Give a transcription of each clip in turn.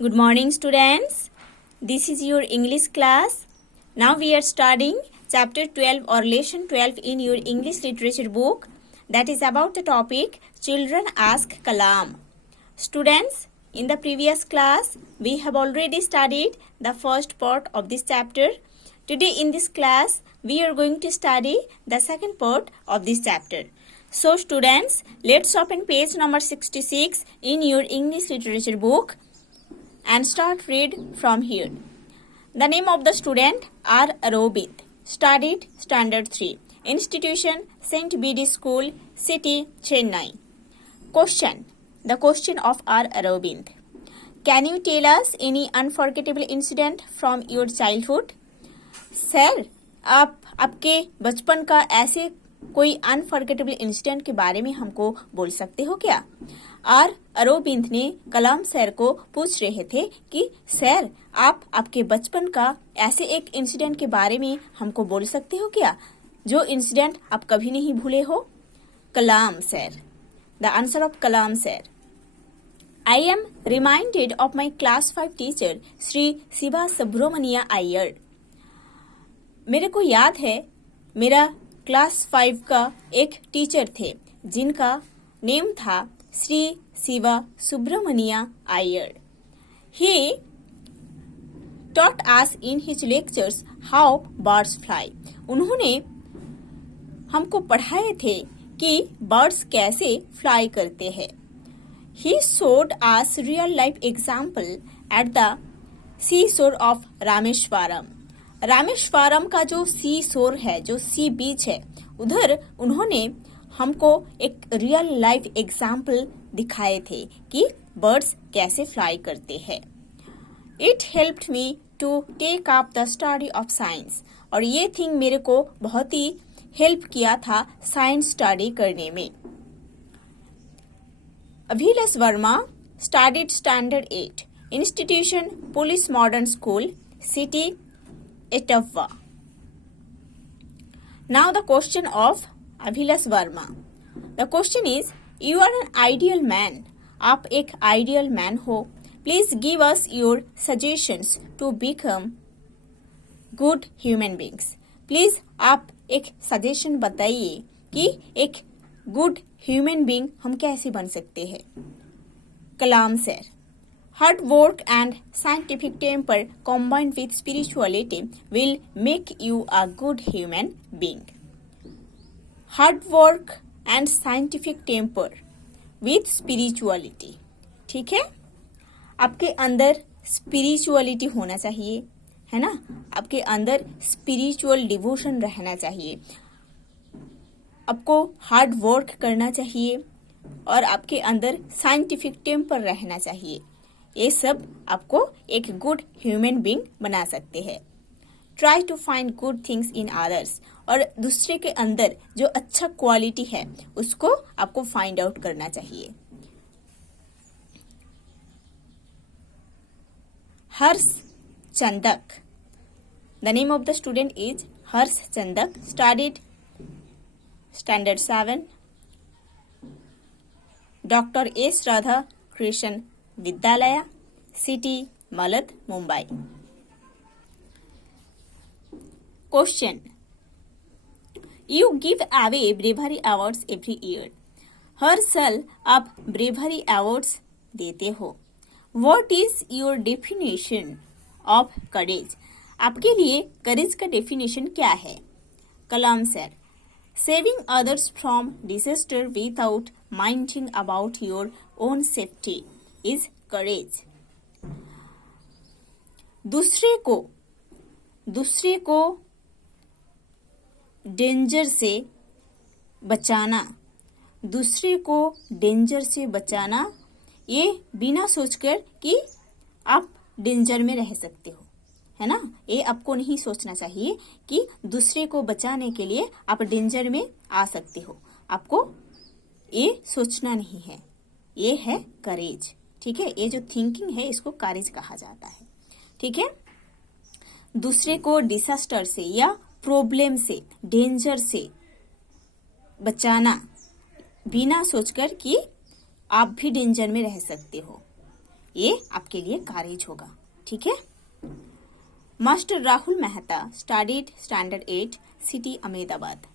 Good morning, students. This is your English class. Now we are studying chapter 12 or lesson 12 in your English literature book. That is about the topic Children Ask Kalam. Students, in the previous class, we have already studied the first part of this chapter. Today in this class, we are going to study the second part of this chapter. So students, let's open page number 66 in your English literature book and start read from here. The name of the student R. Aravind, studied standard 3, institution St. B.D. School, city Chennai. Question. The question of R. Aravind. Can you tell us any unforgettable incident from your childhood? Sir, आप आपके बचपन का ऐसे कोई unforgettable incident के बारे में हमको बोल सकते हो क्या? आर अरविंद ने कलाम सर को पूछ रहे थे कि सर, आप आपके बचपन का ऐसे एक इंसिडेंट के बारे में हमको बोल सकते हो क्या, जो इंसिडेंट आप कभी नहीं भूले हो? Kalam sir. The answer of Kalam sir. I am reminded of my class 5 teacher, Shri Shiva Subramania Iyer. मेरे को याद है, मेरा क्लास 5 का एक टीचर थे जिनका नेम था Shri Shiva Subramania Iyer. He taught us in his lectures how birds fly. उन्होंने हमको पढ़ाए थे कि बर्ड्स कैसे फ्लाई करते हैं. He showed us real life example at the seashore of Rameswaram. Rameswaram का जो सी शोर है, जो सी बीच है, उधर उन्होंने हमको एक रियल लाइफ एग्जाम्पल दिखाए थे कि बर्ड्स कैसे फ्लाई करते हैं. It helped me to take up the study of science. और ये थिंग मेरे को बहुत ही हेल्प किया था साइंस स्टडी करने में. Abhilash Verma, studied standard 8, institution police modern school, city Etawah. Now the question of Abhilash Verma. The question is, you are an ideal man. आप एक आइडियल मैन हो. Please give us your suggestions to become good human beings. Please आप एक suggestion बताइए कि एक good human being हम कैसे बन सकते हैं. कलाम sir. Hard work and scientific temper combined with spirituality will make you a good human being. Hard work and scientific temper with spirituality. ठीक है? आपके अंदर स्पिरिचुअलिटी होना चाहिए, है ना? आपके अंदर स्पिरिचुअल डिवोशन रहना चाहिए. आपको हार्ड वर्क करना चाहिए और आपके अंदर साइंटिफिक टेम्पर रहना चाहिए. ये सब आपको एक गुड ह्यूमन बीइंग बना सकते हैं. Try to find good things in others. और दूसरे के अंदर जो अच्छा क्वालिटी है उसको आपको फाइंड आउट करना चाहिए. Harsh Chandak. The name of the student is Harsh Chandak, studied standard 7, doctor S Radha Krishna Vidyalaya, city Malad, Mumbai. Question. You give away bravery awards every year. हर साल आप bravery awards देते हो. What is your definition of courage? आपके लिए courage का definition क्या है? कलाम sir. Saving others from disaster without minding about your own safety is courage. दूसरे को डेंजर से बचाना. दूसरे को डेंजर से बचाना, ये बिना सोचकर कि आप डेंजर में रह सकते हो, है ना? ये आपको नहीं सोचना चाहिए कि दूसरे को बचाने के लिए आप डेंजर में आ सकते हो. आपको ये सोचना नहीं है. ये है करेज. ठीक है? ये जो थिंकिंग है इसको करेज कहा जाता है. ठीक है? दूसरे को डिसास्टर से या प्रॉब्लम से, डेंजर से बचाना बिना सोचकर कि आप भी डेंजर में रह सकते हो, ये आपके लिए कारेज होगा, ठीक है। Master Rahul Mehta studied standard 8 city Ahmedabad.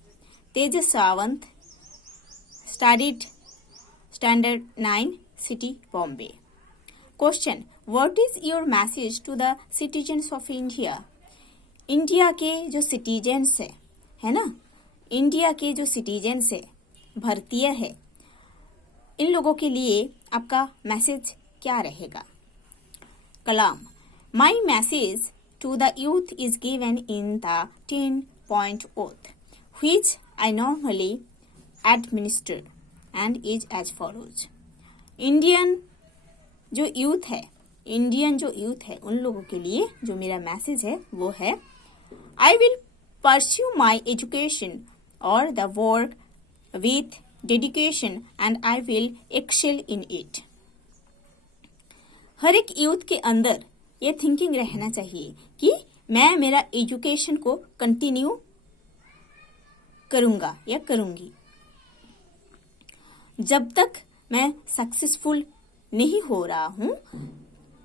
Tejas Sawant studied standard 9 city Bombay. Question, what is your message to the citizens of India. India के जो सिटीजन्स है ना, इंडिया के जो सिटीजन्स है, भारतीय है, इन लोगों के लिए आपका मैसेज क्या रहेगा। Kalam, my message to the youth is given in the 10-point oath, which I normally administer and is as follows. Indian जो यूथ है उन लोगों के लिए जो मेरा मैसेज है वो है, I will pursue my education or the work with dedication and I will excel in it. हर एक यूथ के अंदर ये थिंकिंग रहना चाहिए कि मैं मेरा एजुकेशन को कंटिन्यू करूंगा या करूंगी। जब तक मैं सक्सेसफुल नहीं हो रहा हूं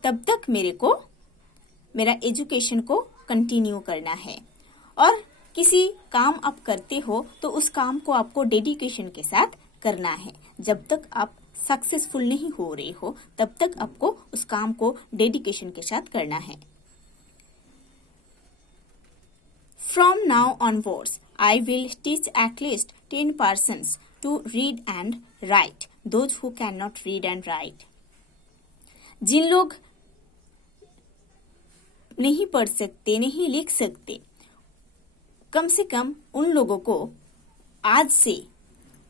तब तक मेरा एजुकेशन को कंटिन्यू करना है। और किसी काम आप करते हो तो उस काम को आपको डेडिकेशन के साथ करना है। जब तक आप सक्सेसफुल नहीं हो रहे हो तब तक आपको उस काम को डेडिकेशन के साथ करना है। From now onwards, I will teach at least 10 persons to read and write, those who cannot read and write. जिन लोग नहीं पढ़ सकते, नहीं लिख सकते, कम से कम उन लोगों को आज से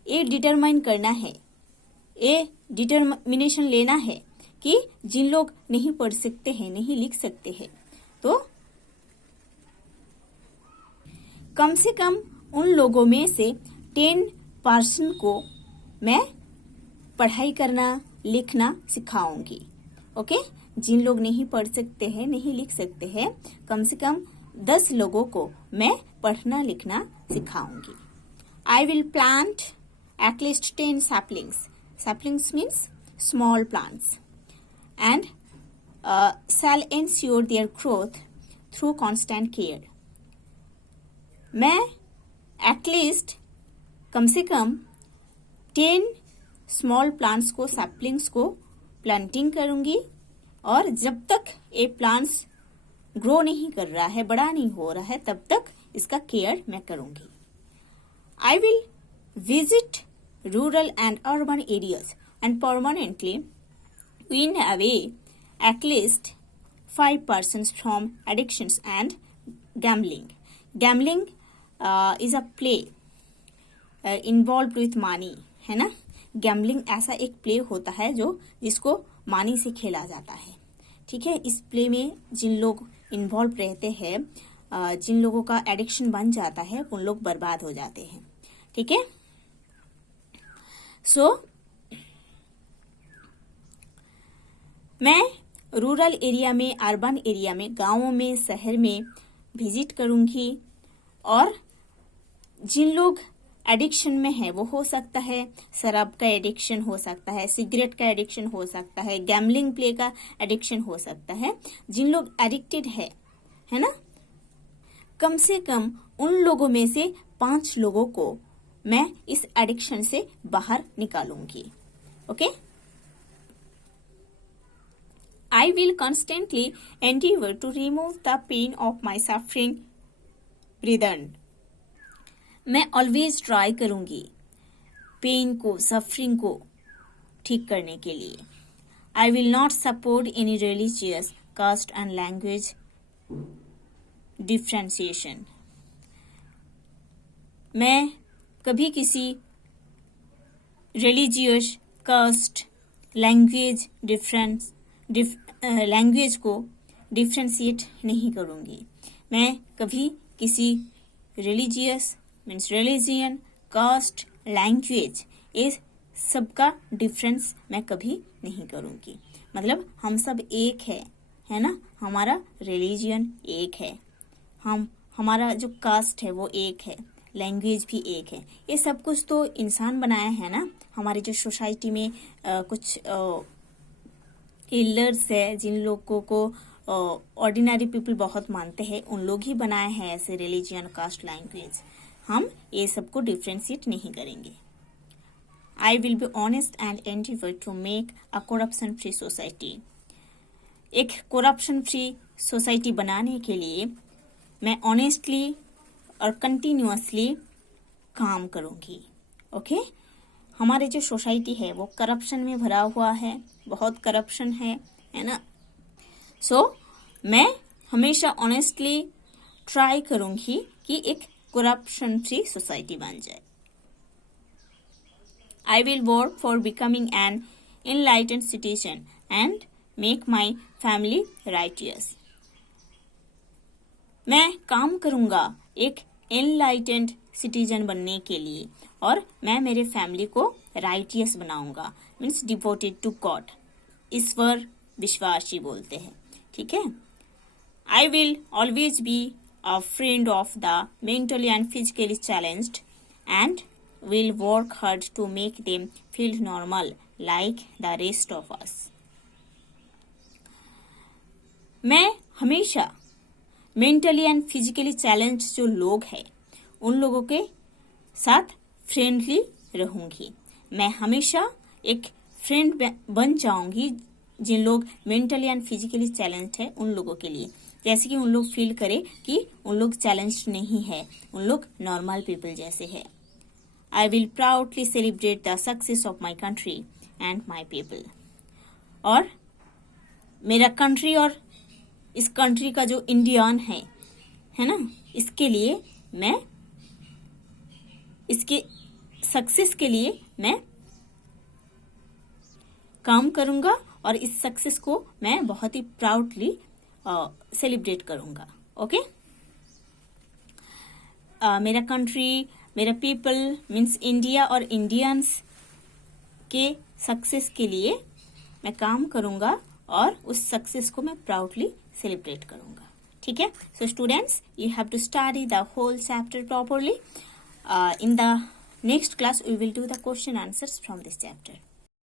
ये डिटरमाइन करना है, ये डिटर्मिनेशन लेना है कि जिन लोग नहीं पढ़ सकते हैं, नहीं लिख सकते हैं, तो कम से कम उन लोगों में से 10% को मैं पढ़ाई करना, लिखना सिखाऊंगी। ओके, जिन लोग नहीं पढ़ सकते हैं, नहीं लिख सकते हैं, कम से कम 10 लोगों को मैं पढ़ना लिखना सिखाऊंगी। I will plant at least 10 saplings. Saplings means small plants, and shall ensure their growth through constant care. मैं एटलीस्ट कम से कम 10 स्मॉल प्लांट्स को, सैपलिंग्स को प्लांटिंग करूंगी, और जब तक ये प्लांट्स ग्रो नहीं कर रहा है, बड़ा नहीं हो रहा है, तब तक इसका केयर मैं करूंगी। I will visit rural and urban areas and permanently win away at least 5% from addictions and gambling. Gambling is a play involved with money, है ना। गैम्बलिंग ऐसा एक प्ले होता है जिसको मानी से खेला जाता है, ठीक है। इस प्ले में जिन लोग इन्वॉल्व रहते हैं, जिन लोगों का एडिक्शन बन जाता है, उन लोग बर्बाद हो जाते हैं, ठीक है। सो मैं रूरल एरिया में, अर्बन एरिया में, गांवों में, शहर में विजिट करूंगी, और जिन लोग एडिक्शन में है, वो हो सकता है शराब का एडिक्शन हो सकता है, सिगरेट का एडिक्शन हो सकता है, गैम्बलिंग प्ले का एडिक्शन हो सकता है, जिन लोग एडिक्टेड है ना, कम से कम उन लोगों में से 5 लोगों को मैं इस एडिक्शन से बाहर निकालूंगी। Okay, I will constantly endeavor to remove the pain of my suffering brethren. मैं ऑलवेज ट्राई करूंगी पेन को, सफरिंग को ठीक करने के लिए। I will not support any religious, caste and language differentiation. मैं कभी किसी रिलीजियस, कास्ट, लैंग्वेज लैंग्वेज को डिफ्रेंशिएट नहीं करूंगी। मैं कभी किसी religious means religion, caste, language, ये सबका डिफरेंस मैं कभी नहीं करूंगी। मतलब हम सब एक है ना, हमारा रिलीजियन एक है, हमारा जो कास्ट है वो एक है, लैंग्वेज भी एक है। ये सब कुछ तो इंसान बनाया है ना। हमारी जो सोसाइटी में कुछ हिटलर्स है, जिन लोगों को ऑर्डिनरी पीपल बहुत मानते हैं, उन लोग ही बनाए हैं ऐसे रिलीजियन, कास्ट, लैंग्वेज। हम ये सबको डिफ्रेंशिएट नहीं करेंगे। I will be honest and endeavor to make a corruption free society. एक corruption free society बनाने के लिए मैं honestly और continuously काम करूंगी। ओके हमारे जो सोसाइटी है वो करप्शन में भरा हुआ है, बहुत करप्शन है ना। सो मैं हमेशा ऑनेस्टली ट्राई करूंगी कि एक करप्शन फ्री सोसाइटी बन जाए। I will work for becoming an enlightened citizen and make my family righteous. मैं काम करूंगा एक enlightened citizen बनने के लिए और मैं मेरे फैमिली को righteous बनाऊंगा, मीन्स devoted to God, ईश्वर विश्वासी बोलते हैं, ठीक है। I will always be a friend of the mentally and physically challenged and will work hard to make them feel normal like the rest of us. मैं हमेशा mentally and physically challenge जो लोग हैं उन लोगों के साथ फ्रेंडली रहूंगी। मैं हमेशा एक फ्रेंड बन जाऊंगी जिन लोग मेंटली एंड फिजिकली चैलेंज है उन लोगों के लिए, जैसे कि उन लोग फील करे कि उन लोग चैलेंज नहीं है, उन लोग नॉर्मल पीपल जैसे है। I will proudly celebrate the success of my country and my people. और मेरा कंट्री और इस कंट्री का जो इंडियन है ना, इसके लिए मैं इसके सक्सेस के लिए मैं काम करूंगा और इस सक्सेस को मैं बहुत ही प्राउडली सेलिब्रेट करूंगा। ओके मेरा कंट्री, मेरा पीपल मीन्स इंडिया और इंडियंस के सक्सेस के लिए मैं काम करूंगा और उस सक्सेस को मैं प्राउडली सेलिब्रेट करूंगा, ठीक है। So students, you have to study the whole chapter properly. In the next class we will do the question answers from this chapter.